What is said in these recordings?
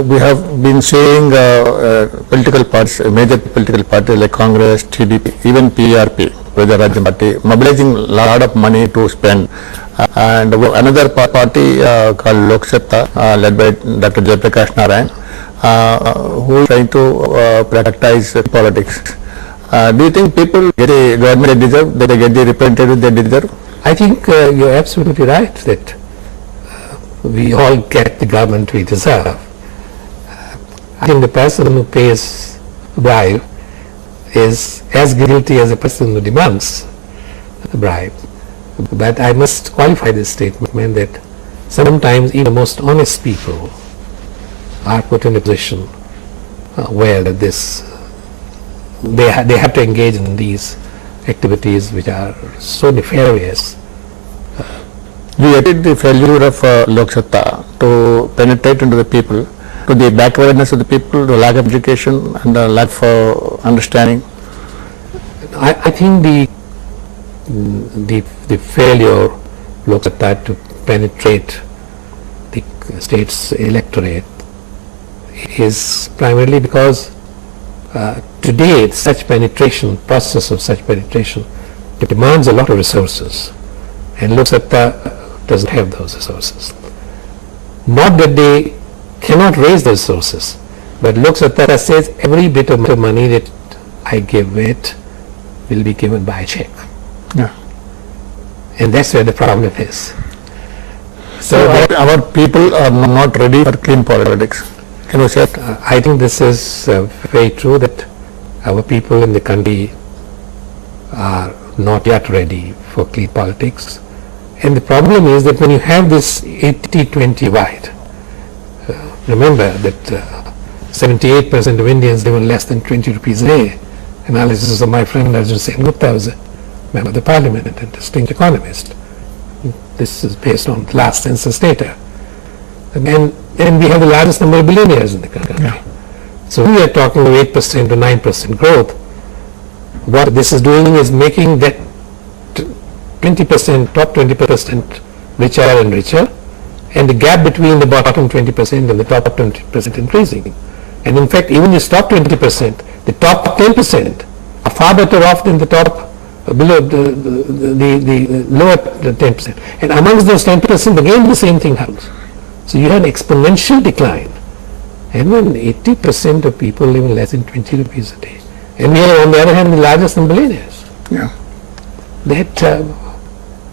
we have been seeing political parties, major political parties like Congress, TDP, even PRP, Praja Rajya Party, mobilizing a lot of money to spend. And another party called Lok Satta, led by Dr. Jayaprakash Narayan, who is trying to practice politics. Do you think people get the government they deserve, that they get the representative they deserve? I think you're absolutely right that we all get the government we deserve. I think the person who pays the bribe is as guilty as the person who demands the bribe. But I must qualify this statement that sometimes even the most honest people are put in a position where they have to engage in these activities which are so nefarious. You admit the failure of Lok Satta to penetrate into the people, to the backwardness of the people, the lack of education and the lack of understanding? I think the failure of Lok Satta to penetrate the state's electorate is primarily because today such penetration, process of such penetration demands a lot of resources, and Lok Satta doesn't have those resources. Not that they cannot raise those resources, but Lok Satta says every bit of money that I give it will be given by check. Yeah. And that's where the problem is. So our people are not ready for clean politics. Can you say that? I think this is very true that our people in the country are not yet ready for clean politics. And the problem is that when you have this 80-20 divide, remember that 78% of Indians live on less than 20 rupees a day. Analysis of my friend Arjun Sen Gupta, was a member of the parliament and a distinct economist. This is based on last census data. And we have the largest number of billionaires in the country. Yeah. So we are talking of 8% to 9% growth. What this is doing is making that 20%, top 20% richer and richer, and the gap between the bottom 20% and the top 20% increasing. And in fact, even this top 20%, the top 10% are far better off than the top below the lower 10%. And amongst those 10%, again the same thing happens. So you have an exponential decline. And when 80% of people live in less than 20 rupees a day, and we have on the other hand the largest in billionaires. Yeah. That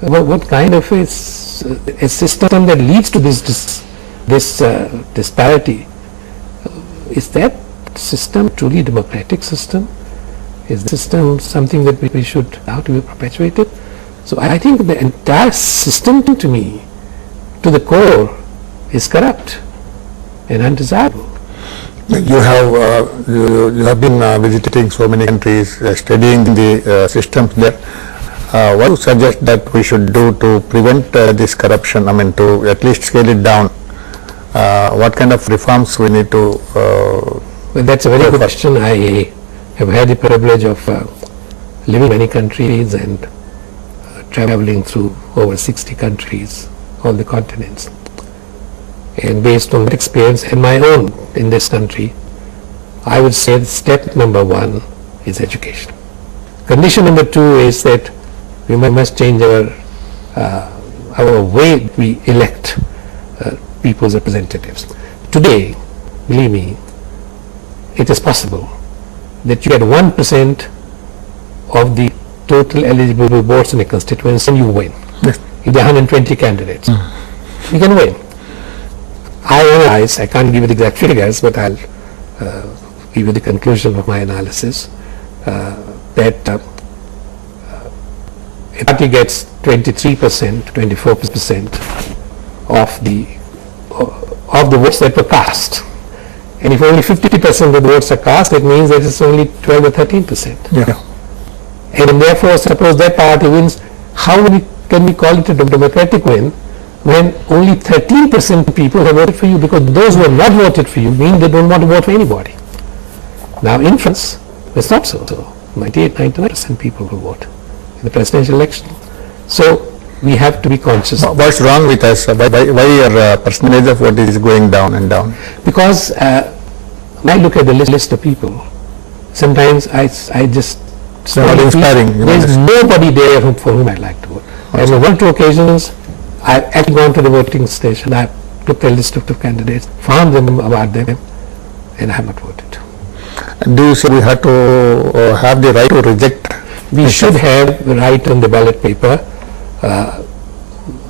what kind of a system that leads to this disparity? Is that system truly democratic system? Is the system something that we should how to be perpetuated? So I think the entire system, to me, to the core, is corrupt and undesirable. You have been visiting so many countries, studying the systems there. What do you suggest that we should do to prevent this corruption? I mean, to at least scale it down. What kind of reforms we need to? Well, that's a very good question. I have had the privilege of living in many countries and traveling through over 60 countries on the continents. And based on that experience and my own in this country, I would say that step number one is education. Condition number two is that we must change our way we elect people's representatives. Today, believe me, it is possible that you get 1% of the total eligible votes in a constituency and you win. Yes. If there are 120 candidates, you can win. I analyze, I can't give you the exact figures, but I'll give you the conclusion of my analysis, that a party gets 23%, 24% of the votes that were cast. And if only 50% of the votes are cast, it means that it's only 12 or 13%. Yeah. And therefore, suppose that party wins, how can we call it a democratic win when only 13% of people have voted for you? Because those who have not voted for you mean they don't want to vote for anybody. Now in France, it's not so. 98, 99% people will vote in the presidential election. So we have to be conscious. What's wrong with us? Why your percentage of vote is going down and down? Because when I look at the list of people, sometimes I just It's not inspiring. There is nobody there for whom I'd like to vote. And on 1 or 2 occasions, I've actually gone to the voting station. I took a list of 2 candidates, found them about them, and I have not voted. Do you say we have to have the right to reject? We should have the right on the ballot paper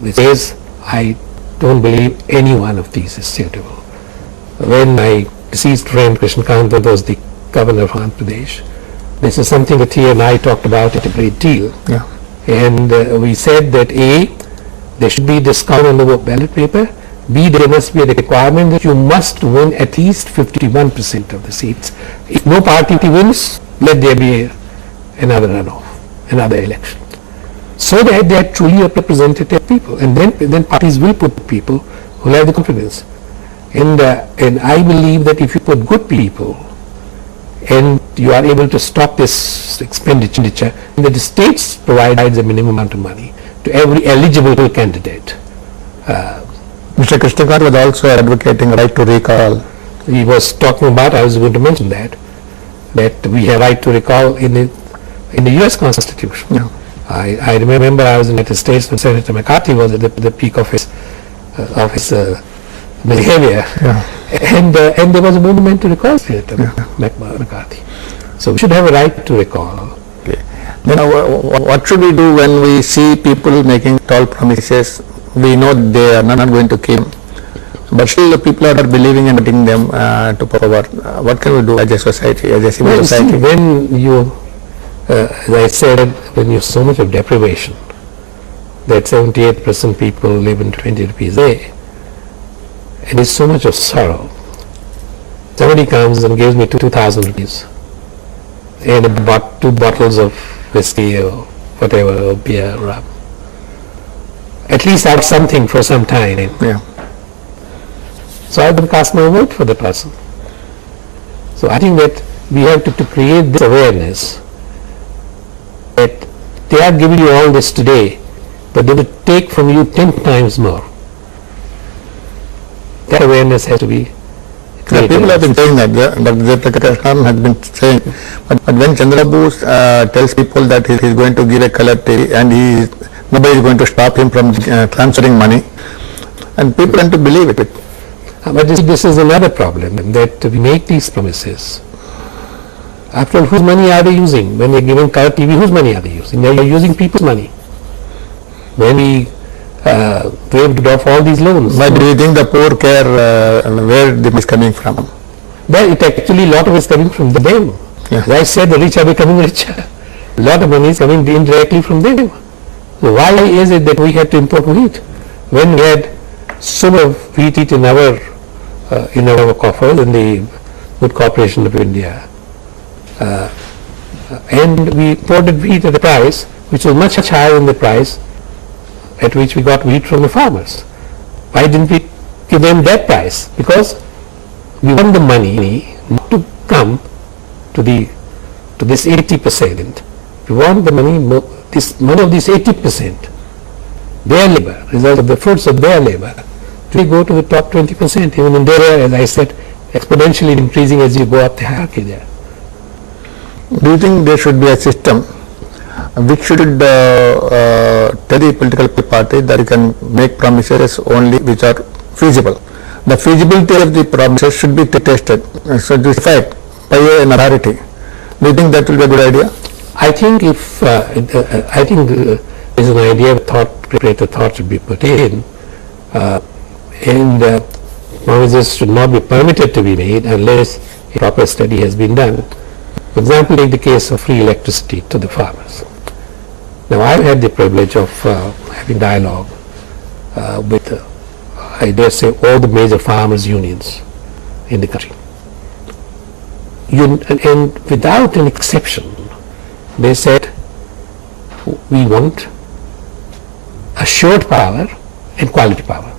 which says, I don't believe any one of these is suitable. When my deceased friend Krishna Kanta was the governor of Andhra Pradesh, this is something that he and I talked about it a great deal. Yeah. And we said that A, there should be discount on the ballot paper. B, there must be a requirement that you must win at least 51% of the seats. If no party wins, let there be another runoff, another election. So that they are truly representative people. And then parties will put people who have the confidence. And I believe that if you put good people, and you are able to stop this expenditure, and that the states provides a minimum amount of money to every eligible candidate. Mr. Krishnakant was also advocating right to recall. He was talking about, I was going to mention that we have right to recall in the US Constitution. Yeah. I remember I was in the United States when Senator McCarthy was at the peak of his behavior. Yeah. And there was a movement to recall Senator McCarthy. So we should have a right to recall. Okay. Then what should we do when we see people making tall promises? We know they are not going to keep, but still the people are believing and putting them to power. What can we do as a society, as a civil society? See, when you, as I said, when you have so much of deprivation, that 78% people live in 20 rupees a day, and there's so much of sorrow. Somebody comes and gives me 2,000 rupees and bought 2 bottles of whiskey or whatever, or beer, rum. At least I have something for some time. Yeah. So I will cast my vote for the person. So I think that we have to create this awareness that they are giving you all this today, but they will take from you 10 times more. That awareness has to be created. People have been saying that, Dr. Krishnakant has been saying, but when Chandrababu tells people that he is going to give a color TV and nobody is going to stop him from transferring money, and people tend to believe it. But this is another problem, that we make these promises. After all, whose money are they using? When they are giving color TV, whose money are they using? They are using people's money. When we waived off all these loans. But do you think the poor care where this is coming from? Well, it actually, a lot of it is coming from them. Yeah. As I said, the rich are becoming richer. A lot of money is coming indirectly from them. So why is it that we had to import wheat when we had so much of wheat in our coffers in the Food Corporation of India, and we imported wheat at a price which was much higher than the price at which we got wheat from the farmers. Why didn't we give them that price? Because we want the money not to come to this 80%. We want the money, this money of this 80%, their labor, result of the fruits of their labor, to go to the top 20%, even in their, as I said, exponentially increasing as you go up the hierarchy there. Do you think there should be a system which should tell the political party that you can make promises only which are feasible? The feasibility of the promises should be tested, so this fact by an authority. Do you think that will be a good idea? I think if there's an idea of greater thought should be put in, and promises should not be permitted to be made unless a proper study has been done. For example, take the case of free electricity to the farmers. Now, I've had the privilege of having dialogue with, I dare say, all the major farmers' unions in the country. And without an exception, they said, we want assured power and quality power.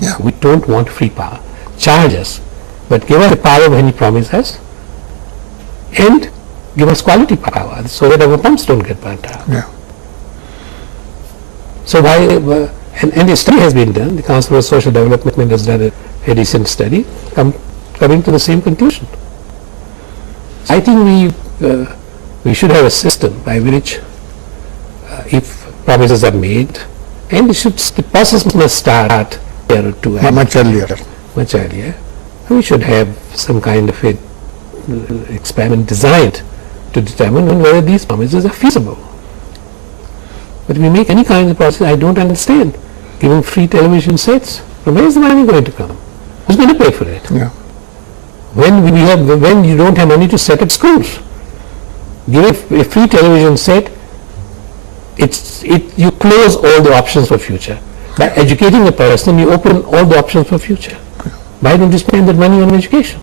Yeah. We don't want free power. Charge us, but give us the power when you promise us, and give us quality power so that our pumps don't get burnt out. Yeah. So why, and a study has been done, the Council for Social Development has done a recent study, coming to the same conclusion. I think we should have a system by which if promises are made, and the process must start a year or two Much earlier. much earlier, we should have some kind of a experiment designed to determine whether these promises are feasible. But if we make any kind of process, I don't understand. Giving free television sets, from where is the money going to come? Who's going to pay for it? Yeah. When you don't have money to set up schools, give a free television set, you close all the options for future. By educating a person, you open all the options for future. Why don't you spend that money on education?